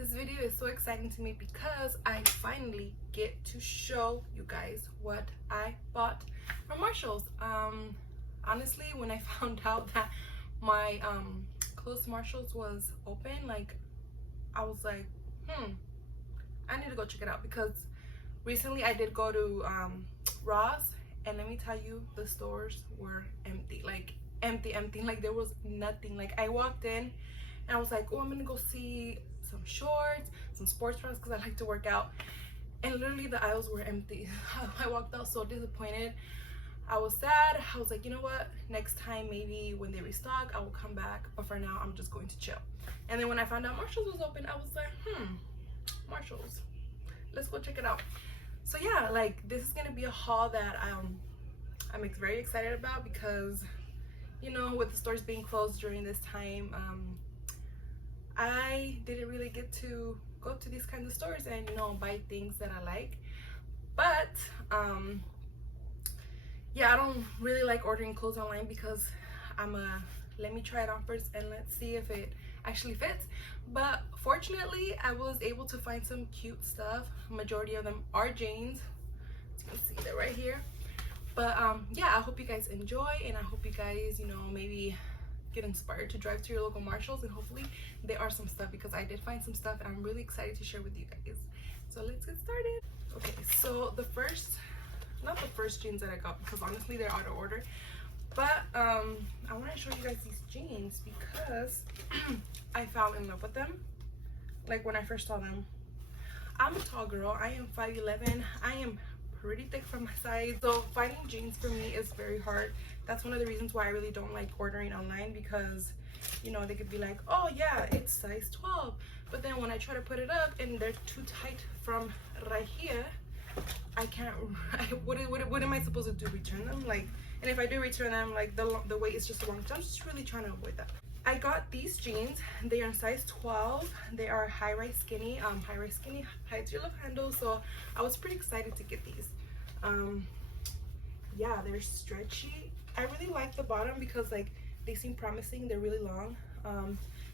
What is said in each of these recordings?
This video is so exciting to me because I finally get to show you guys what I bought from Marshall's. Honestly, when I found out that my close Marshall's was open, like I was like, I need to go check it out, because recently I did go to Ross, and let me tell you, the stores were empty, like empty, like there was nothing. Like I walked in and I was like, oh, I'm gonna go see some shorts, some sports bras, because I like to work out, and literally the aisles were empty. I walked out so disappointed. I was sad. I was like, you know what, next time maybe when they restock I will come back, but for now I'm just going to chill. And then when I found out Marshall's was open, I was like, Marshall's, let's go check it out. So yeah, like this is gonna be a haul that I'm very excited about, because you know, with the stores being closed during this time, I didn't really get to go to these kinds of stores and, you know, buy things that I like. But yeah, I don't really like ordering clothes online, because let me try it on first and let's see if it actually fits. But fortunately I was able to find some cute stuff. Majority of them are jeans, as you can see, they're right here. But yeah, I hope you guys enjoy, and I hope you guys, you know, maybe get inspired to drive to your local Marshalls, and hopefully there are some stuff, because I did find some stuff and I'm really excited to share with you guys. So let's get started. Okay, so not the first jeans that I got, because honestly they're out of order, but I want to show you guys these jeans because I fell in love with them like when I first saw them. I'm a tall girl, I am 5'11", I am pretty thick for my size, so finding jeans for me is very hard. That's one of the reasons why I really don't like ordering online, because you know, they could be like, oh yeah, it's size 12, but then when I try to put it up and they're too tight from right here, I can't. What am I supposed to do, return them? Like, and if I do return them, like the weight is just wrong. So I'm just really trying to avoid that. I got these jeans. They are in size 12. They are high-rise skinny, high to your love handle. So I was pretty excited to get these. Yeah, they're stretchy. I really like the bottom because like they seem promising. They're really long.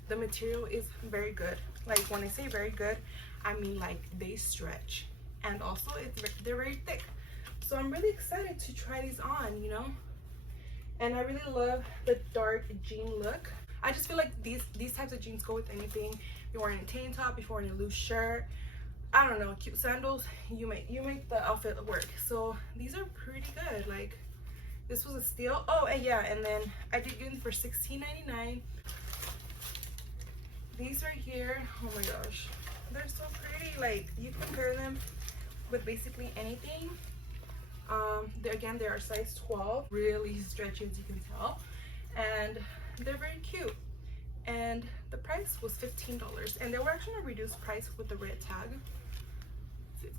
The material is very good. Like when I say very good, I mean like they stretch, and also they're very thick. So I'm really excited to try these on, you know. And I really love the dark jean look. I just feel like these types of jeans go with anything. If you're wearing a tank top, if you're wearing a loose shirt, I don't know, cute sandals, you make the outfit work. So these are pretty good. Like this was a steal. Oh, and yeah, and then I did get them for $16.99. These right here, oh my gosh, they're so pretty. Like you can pair them with basically anything. They are size 12, really stretchy as you can tell, and they're very cute. And the price was $15, and they were actually a reduced price with the red tag.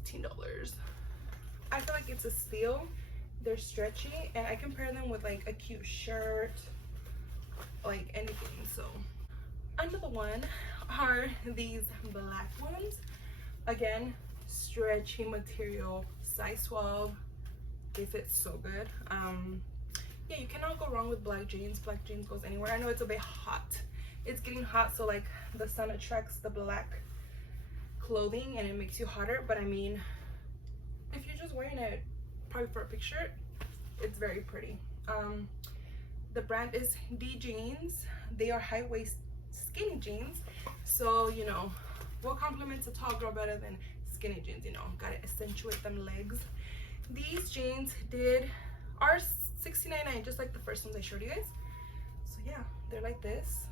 $15. I feel like it's a steal. They're stretchy, and I can pair them with like a cute shirt, like anything. So another one are these black ones. Again, stretchy material, size 12. They fit so good. Yeah, you cannot go wrong with black jeans. Black jeans goes anywhere. I know it's a bit hot. It's getting hot, so like the sun attracts the black clothing and it makes you hotter. But I mean, if you're just wearing it probably for a picture, it's very pretty. The brand is D jeans. They are high waist skinny jeans, so you know what complements a tall girl better than skinny jeans? You know, gotta accentuate them legs. These jeans are $16.99, just like the first ones I showed you guys. So yeah, they're like this,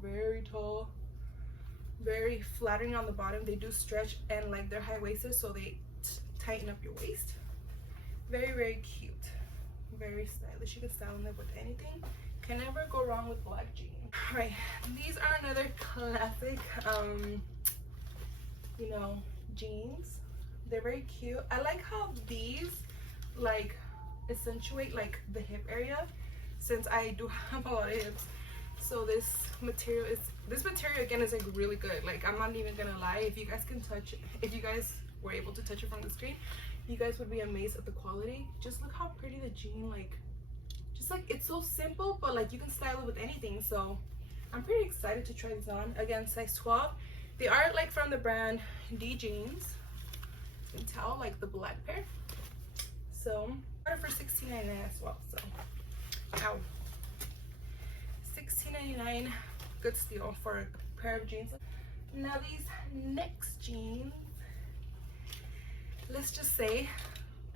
very tall, very flattering on the bottom. They do stretch, and like they're high-waisted, so they tighten up your waist. Very, very cute, very stylish. You can style them with anything. Can never go wrong with black jeans. All right, these are another classic you know, jeans. They're very cute. I like how these like accentuate like the hip area, since I do have a lot of hips. So this material again is like really good. Like I'm not even gonna lie, if you guys were able to touch it from the screen, you guys would be amazed at the quality. Just look how pretty the jean, like just like it's so simple, but like you can style it with anything. So I'm pretty excited to try these on. Again, size 12. They are like from the brand D jeans. You can tell, like the black pair. So for $16.99 as well. So ow, $16.99, good steal for a pair of jeans. Now these next jeans, let's just say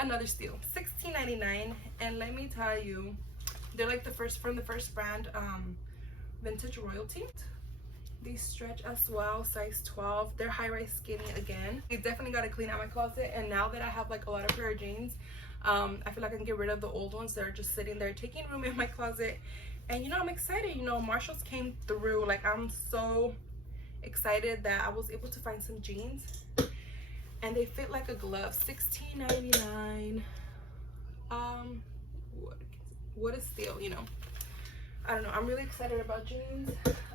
another steal, $16.99. And let me tell you, they're like the first from the first brand, Vintage Royalty. They stretch as well, size 12. They're high-rise skinny again. I definitely got to clean out my closet, and now that I have like a lot of pair of jeans, I feel like I can get rid of the old ones that are just sitting there taking room in my closet. And you know, I'm excited. You know, Marshalls came through. Like, I'm so excited that I was able to find some jeans, and they fit like a glove. $16.99. What a steal, you know. I don't know, I'm really excited about jeans.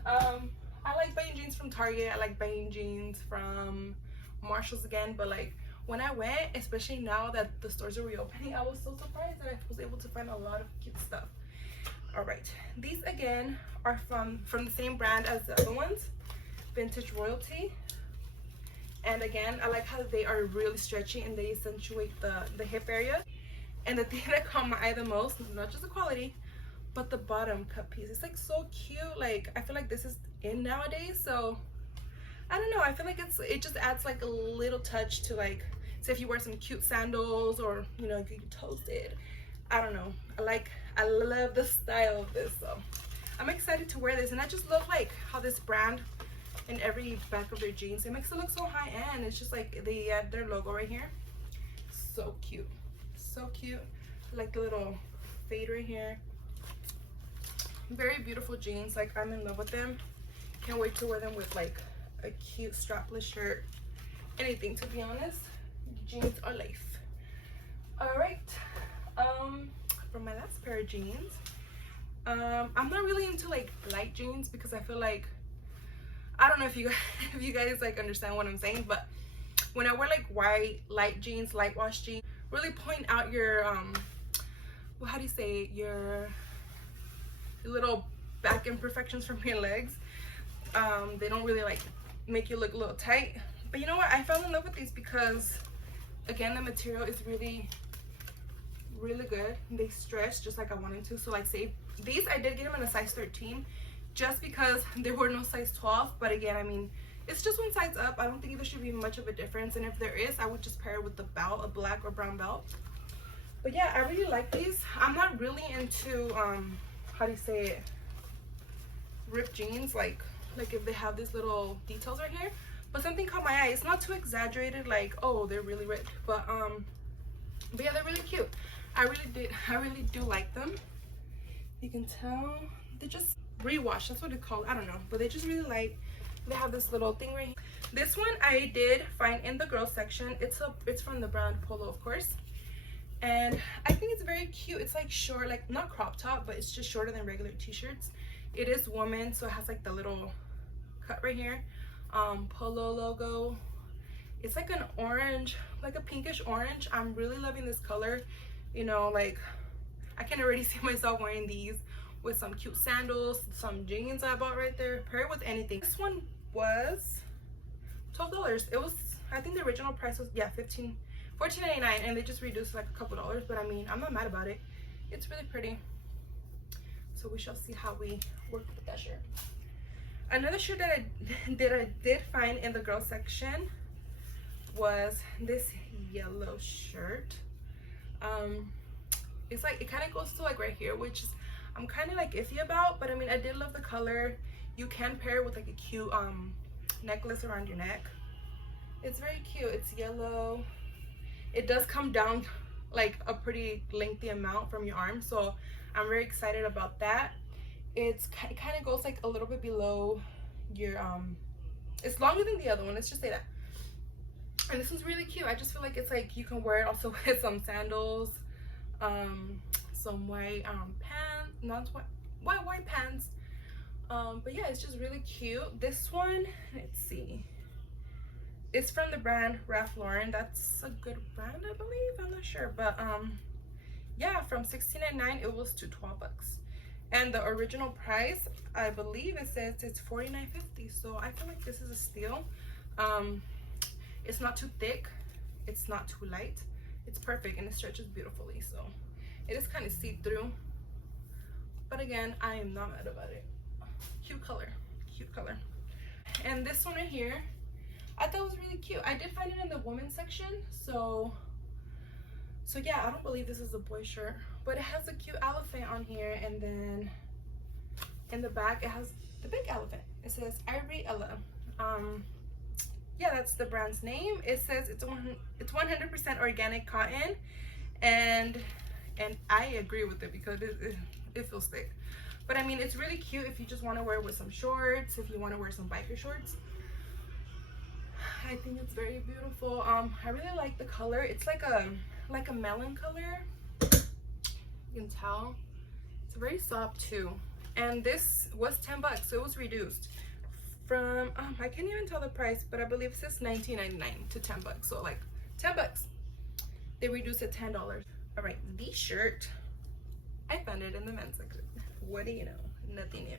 I like buying jeans from Target. I like buying jeans from Marshalls again, but like when I went, especially now that the stores are reopening, I was so surprised that I was able to find a lot of cute stuff. All right, these again are from the same brand as the other ones, Vintage Royalty. And again, I like how they are really stretchy and they accentuate the hip area. And the thing that caught my eye the most, not just the quality, but the bottom cut piece. It's like so cute. Like, I feel like this is in nowadays, so I don't know, I feel like it just adds like a little touch to, like, say if you wear some cute sandals, or you know, get your toes did. I don't know, I love the style of this, so I'm excited to wear this. And I just love like how this brand, in every back of their jeans, it makes it look so high end. It's just like they add their logo right here. So cute, so cute. Like the little fade right here. Very beautiful jeans. Like, I'm in love with them. Can't wait to wear them with like a cute strapless shirt, anything, to be honest. Jeans are life. All right, for my last pair of jeans, I'm not really into like light jeans, because I feel like, I don't know if you guys, if you guys like understand what I'm saying, but when I wear like white light jeans, light wash jeans, really point out your well, how do you say it? Your little back imperfections from your legs. They don't really like make you look a little tight. But you know what, I fell in love with these because again, the material is really good. They stretch just like I wanted to. So like, say these, I did get them in a size 13 just because there were no size 12. But again, I mean, it's just one size up. I don't think there should be much of a difference, and if there is, I would just pair it with the belt, a black or brown belt. But yeah, I really like these. I'm not really into how do you say it, ripped jeans, like if they have these little details right here. But something caught my eye. It's not too exaggerated, like, oh, they're really ripped, but yeah, they're really cute. I really do like them. You can tell they just rewash, that's what it's called, I don't know, but they just really light. They have this little thing right here. This one I did find in the girls section. It's from the brand Polo, of course, and I think it's very cute. It's like short, like not crop top, but it's just shorter than regular t-shirts. It is woman, so it has like the little cut right here, Polo logo. It's like an orange, like a pinkish orange. I'm really loving this color. You know, like I can already see myself wearing these with some cute sandals, some jeans I bought right there. Pair it with anything. This one was $12. It was, I think the original price was, yeah, $14.99, and they just reduced like a couple dollars, but I mean, I'm not mad about it. It's really pretty. So we shall see how we work with that shirt. Another shirt that I did find in the girls section was this yellow shirt. It's like, it kind of goes to like right here, which is, I'm kind of like iffy about, but I mean, I did love the color. You can pair it with like a cute necklace around your neck. It's very cute. It's yellow. It does come down like a pretty lengthy amount from your arm, so I'm very excited about that. It kind of goes like a little bit below your it's longer than the other one, let's just say that. And this one's really cute. I just feel like it's like you can wear it also with some sandals, some white pants, not white pants. But yeah, it's just really cute. This one, let's see, it's from the brand Ralph Lauren. That's a good brand, I believe. I'm not sure, but yeah, from $16.99 it was to $12. And the original price, I believe it says it's $49.50. So I feel like this is a steal. It's not too thick, it's not too light, it's perfect, and it stretches beautifully. So it is kind of see-through, but again, I am not mad about it. Cute color, cute color. And this one right here, I thought was really cute. I did find it in the women's section, so yeah, I don't believe this is a boy shirt, but it has a cute elephant on here, and then in the back it has the big elephant. It says Ivory Ella. Yeah, that's the brand's name. It says it's 100% organic cotton, and I agree with it because it feels thick. But I mean, it's really cute if you just want to wear it with some shorts, if you want to wear some biker shorts. I think it's very beautiful. I really like the color. It's like a melon color. You can tell. It's very soft too. And this was 10 bucks, so it was reduced from I can't even tell the price, but I believe it says $19.99 to 10 bucks. So like 10 bucks. They reduced it $10. All right, the shirt, I found it in the men's section. What do you know? Nothing new.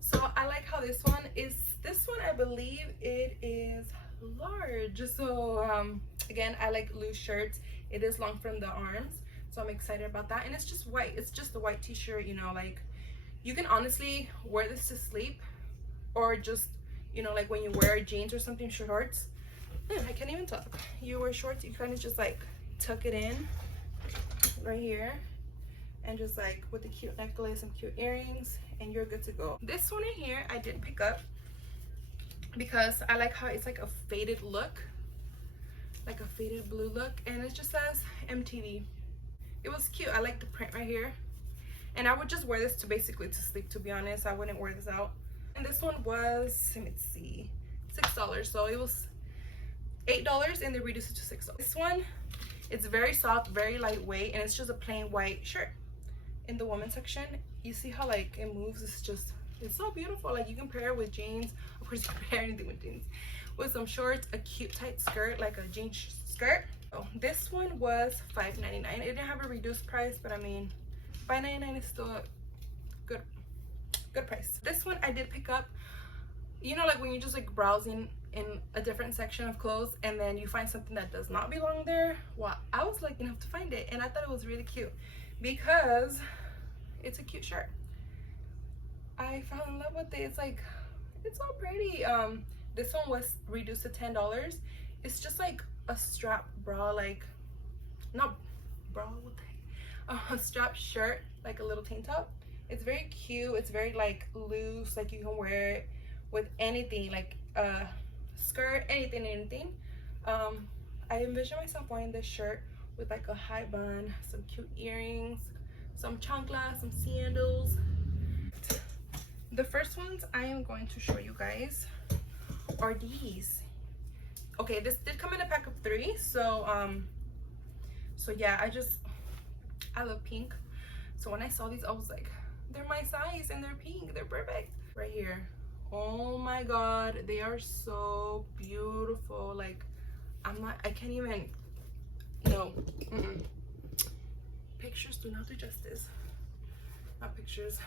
So I like how this one, I believe it is large. So again, I like loose shirts. It is long from the arms, so I'm excited about that. And it's just white. It's just a white t-shirt, you know, like you can honestly wear this to sleep, or just, you know, like when you wear jeans or something, shorts. I can't even talk. You wear shorts, you kind of just like tuck it in right here, and just like with a cute necklace, some cute earrings, and you're good to go. This one in here I did pick up because I like how it's like a faded look, like a faded blue look, and it just says MTV. It was cute. I like the print right here, and I would just wear this to basically to sleep, to be honest. I wouldn't wear this out. And this one was, let me see, $6. So it was $8 and they reduced it to $6. This one, it's very soft, very lightweight, and it's just a plain white shirt. In the women's section, you see how like it moves. It's so beautiful. Like you can pair it with jeans. Of course, you can pair anything with jeans, with some shorts, a cute tight skirt, like a jean skirt. So this one was $5.99. It didn't have a reduced price, but I mean, $5.99 is still a good price. This one I did pick up, you know, like when you're just like browsing in a different section of clothes and then you find something that does not belong there. Well, I was lucky enough to find it, and I thought it was really cute because it's a cute shirt. I fell in love with it. It's like, it's so pretty. This one was reduced to $10. It's just like a strap bra, like not bra, a strap shirt, like a little tank top. It's very cute. It's very like loose, like you can wear it with anything, like a skirt, anything. I envision myself wearing this shirt with like a high bun, some cute earrings, some chanclas, some sandals. The first ones I am going to show you guys are these. Okay, this did come in a pack of 3, so yeah, I love pink. So when I saw these, I was like, they're my size and they're pink, they're perfect. Right here, oh my god, they are so beautiful. Like I can't even, no, pictures do not do justice. Not pictures,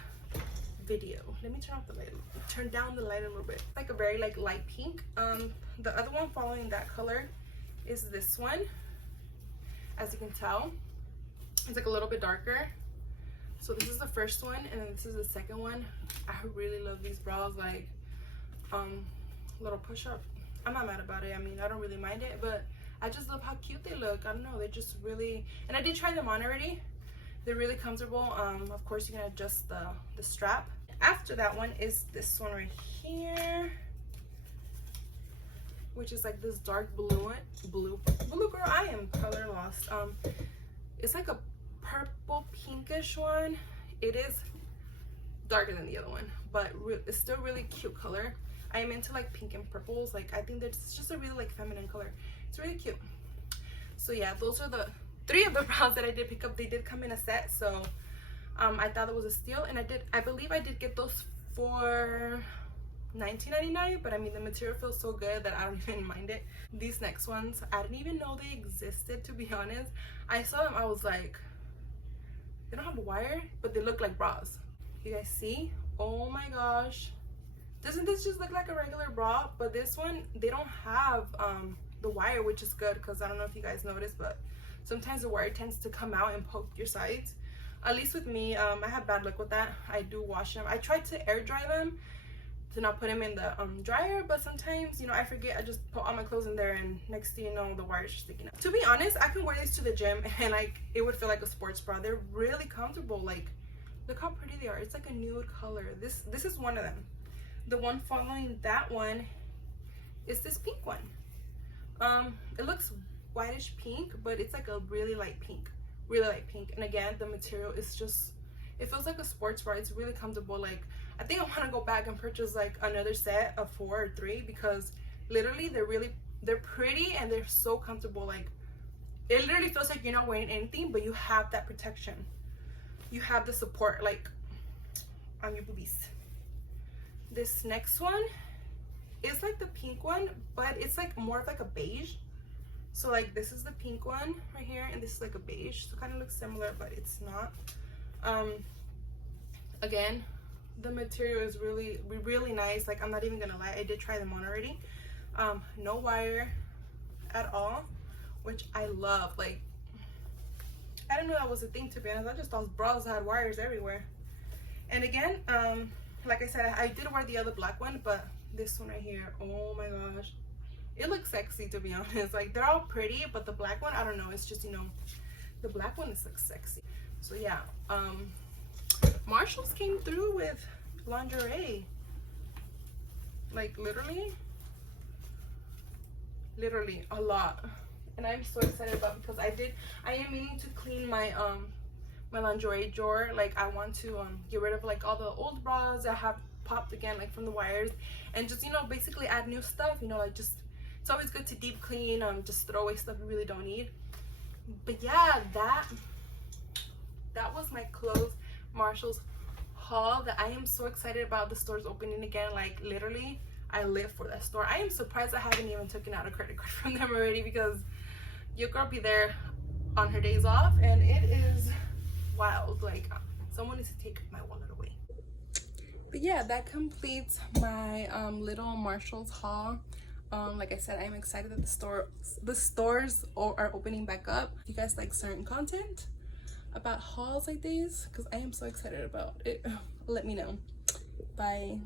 video. Let me turn down the light a little bit. Like a very like light pink. The other one following that color is this one. As you can tell, it's like a little bit darker. So this is the first one, and then this is the second one. I really love these bras, like little push-up. I'm not mad about it. I mean, I don't really mind it, but I just love how cute they look. I don't know, they're just really, and I did try them on already. They're really comfortable. Of course, you can adjust the strap. After that one is this one right here, which is like this dark blue girl. I am color lost. It's like a purple pinkish one. It is darker than the other one, but it's still really cute color. I am into like pink and purples. Like I think it's just a really like feminine color. It's really cute. So yeah, those are the 3 of the bras that I did pick up. They did come in a set, so I thought it was a steal, and I believe I did get those for $19.99, but I mean the material feels so good that I don't even mind it. These next ones, I didn't even know they existed, to be honest. I saw them, I was like, they don't have a wire, but they look like bras. You guys see? Oh my gosh, doesn't this just look like a regular bra? But this one, they don't have the wire, which is good, because I don't know if you guys noticed, but sometimes the wire tends to come out and poke your sides. At least with me, I have bad luck with that. I do wash them. I try to air dry them to not put them in the dryer, but sometimes, you know, I forget. I just put all my clothes in there, and next thing you know, the wire's just sticking out. To be honest, I can wear these to the gym and like it would feel like a sports bra. They're really comfortable. Like, look how pretty they are. It's like a nude color. This is one of them. The one following that one is this pink one. It looks whitish pink, but it's like a really light pink, and again, the material is just, it feels like a sports bra. It's really comfortable. Like, I think I want to go back and purchase like another set of 4 or 3, because literally they're pretty and they're so comfortable. Like, it literally feels like you're not wearing anything, but you have that protection, you have the support like on your boobies. This next one is like the pink one, but it's like more of like a beige. So like this is the pink one right here, and this is like a beige, so kind of looks similar, but it's not. Again, the material is really nice. Like, I'm not even gonna lie, I did try them on already. No wire at all, which I love. Like, I didn't know that was a thing, to be honest. I just thought bras had wires everywhere. And again, like I said, I did wear the other black one, but this one right here, oh my gosh, it looks sexy, to be honest. Like, they're all pretty, but the black one, I don't know, it's just, you know, the black one is like sexy. So yeah, Marshalls came through with lingerie, like literally a lot, and I'm so excited about, because I am meaning to clean my my lingerie drawer. Like, I want to get rid of like all the old bras that have popped again, like from the wires, and just, you know, basically add new stuff, you know. Like, just, it's always good to deep clean, just throw away stuff you really don't need. But yeah, that was my clothes Marshalls haul that I am so excited about. The store's opening again. Like, literally, I live for that store. I am surprised I haven't even taken out a credit card from them already, because your girl be there on her days off, and it is wild. Like, someone needs to take my wallet away. But yeah, that completes my little Marshalls haul. Like I said, I'm excited that the stores are opening back up. If you guys like certain content about hauls like these, because I am so excited about it, let me know. Bye.